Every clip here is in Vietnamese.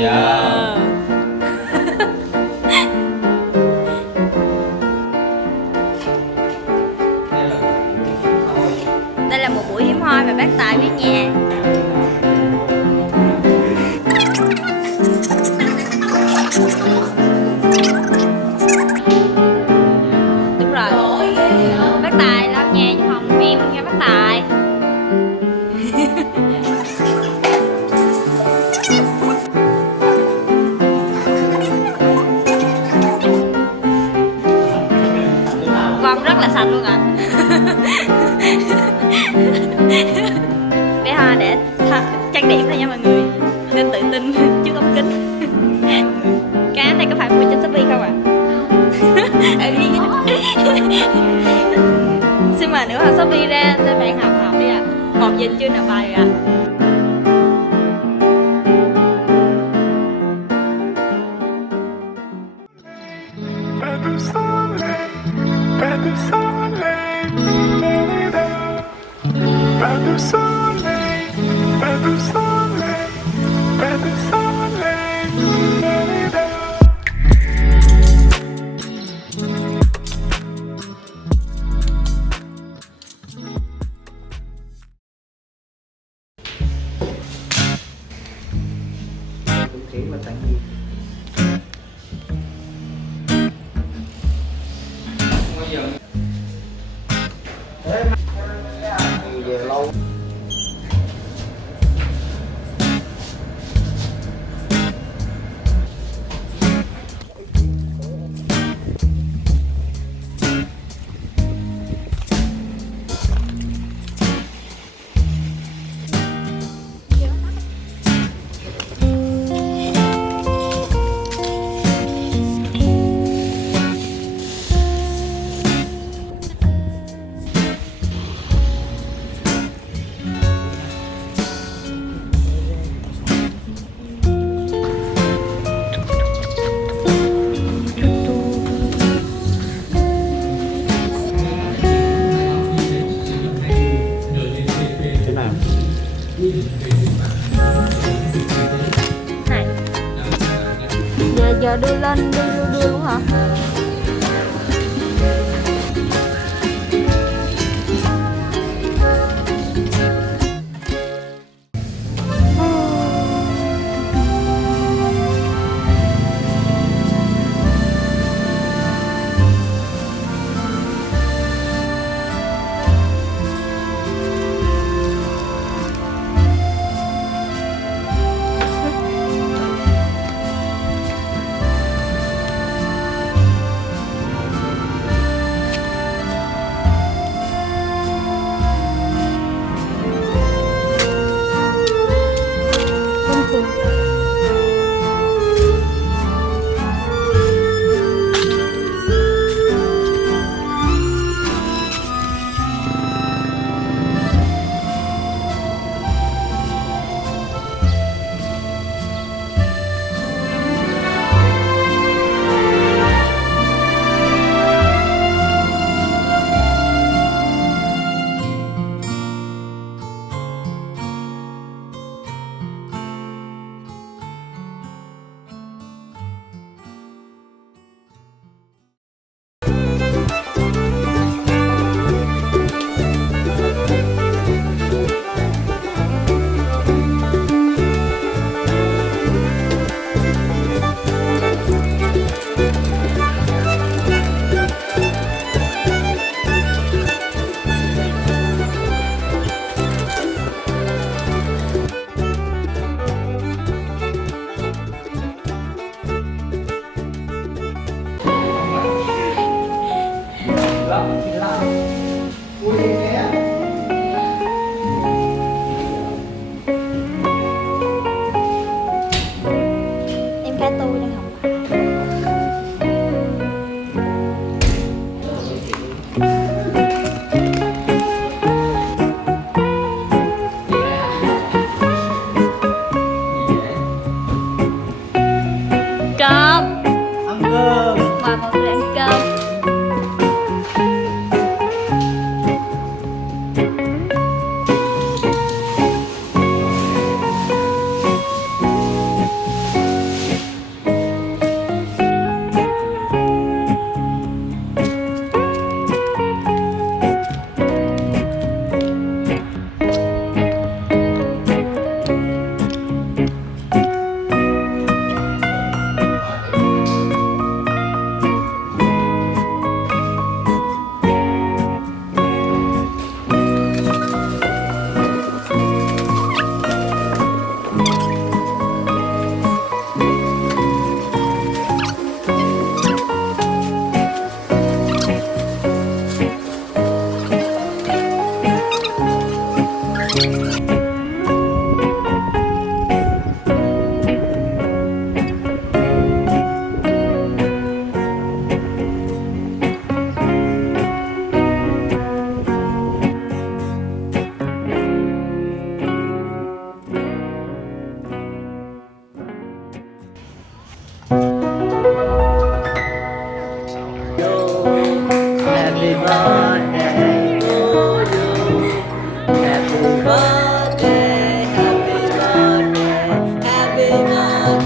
Dạ. Đây là một buổi hiếm hoi và bác Tài với nhà. Đúng rồi. Bác Tài lau nhà cho Hồng em nha bác Tài. Vòng rất là sạch luôn ạ. Bé Hoa để trang điểm này nha mọi người, nên tự tin trước ống kính. Cái áo này có phải mua trên Shopee không ạ? Xin mời nữa Hoa Shopee ra lên bạn học đi ạ. 1 giờ trưa nào bài ạ. Khiến là tặng gì? Bây giờ thế về lâu. Này. Giờ đưa lên đưa luôn hả?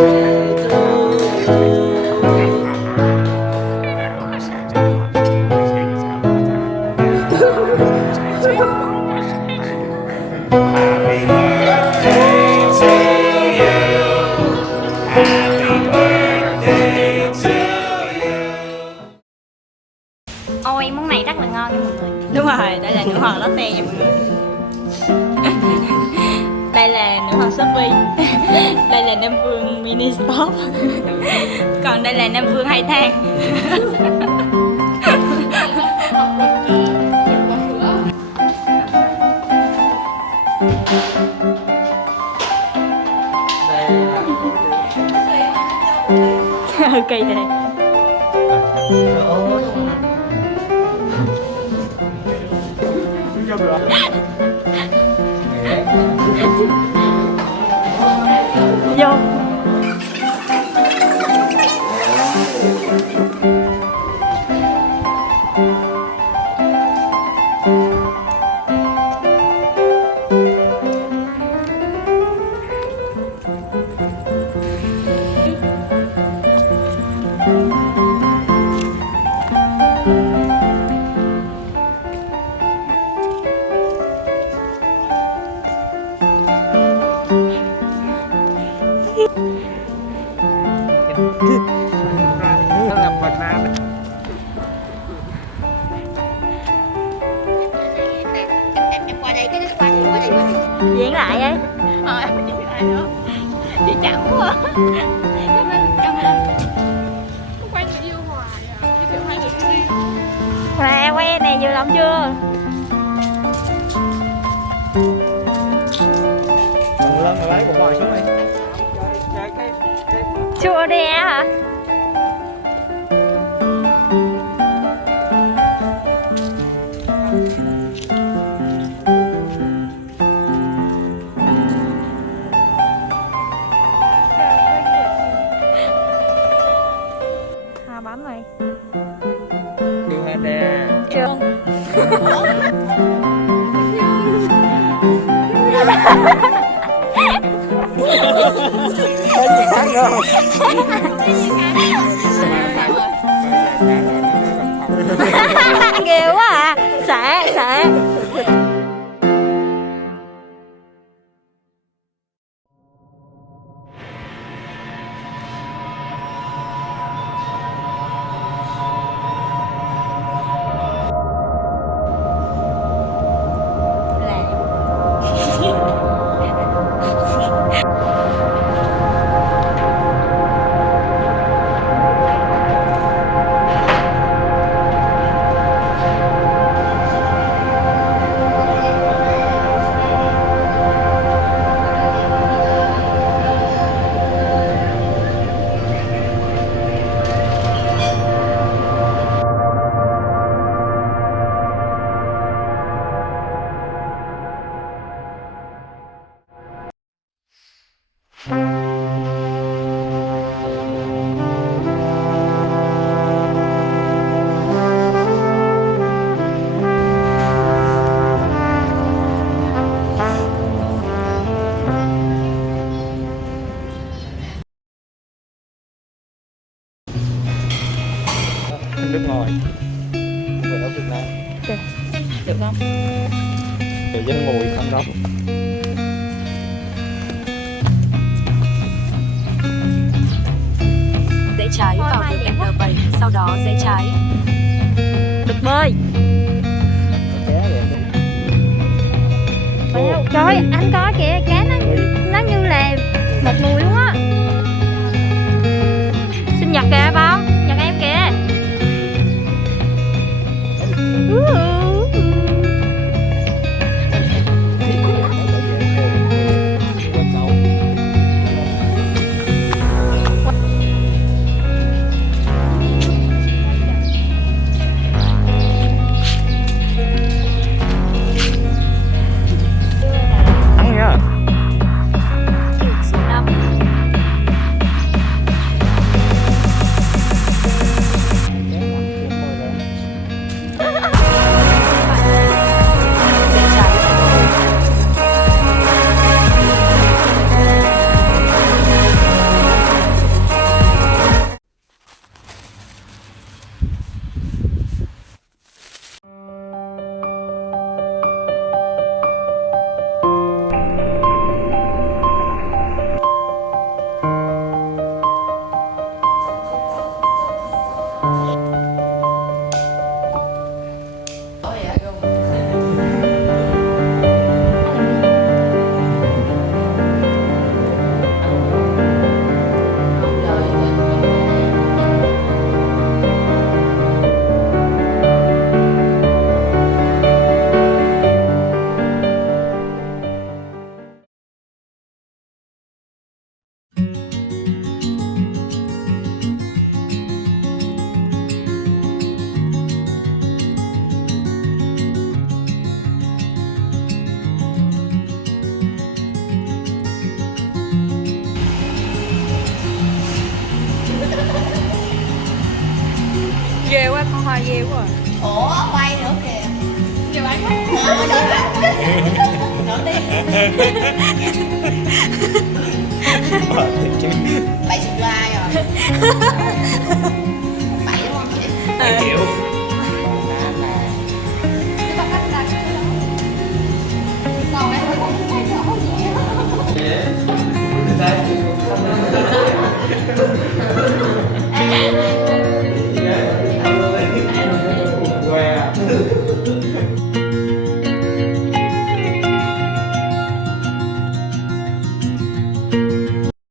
Happy birthday to you. Happy birthday to you. Ôi món này rất là ngon nha mọi người. Đúng rồi, đây là nữ hoàng latte nha mọi người. Đây là nữ hoàng Shopee. Đây là Nam Vương mini stop. Còn đây là Nam Vương hai thang. Ok đây. Vô. Diễn lại ấy. Em diễn lại nữa. Chị chậm quá. Cảm ơn. Quay người yêu hoài à. Cái kiểu hai người yêu. Nè, quay này vừa lòng chưa? Lần mà lấy một hồi xuống đi. Chua đi hả? Bấm rồi. Yêu hai nè. Chưa. Có gì khác đâu. Ghê quá à. Sợ. Nước ngoài. Người ở Việt Nam. Được không? Để dân ngồi không đó. Rẽ trái vào đường N7, sau đó rẽ trái. Được bơi. Ồ. Trời ơi, anh có kìa, cá nó như là một mùi luôn á. Sinh nhật kìa bao, nhật em kìa. Thắng nha. Đường số 5. Ghê quá, con Hoa ghê quá. Ủa quay nữa kìa. Nhiều anh quá. Nổi đi. Bảy xịt like rồi. Bảy đúng không chị? Kiểu Cái bác cắt ra cái đó. Còn em không quay rõ gì á.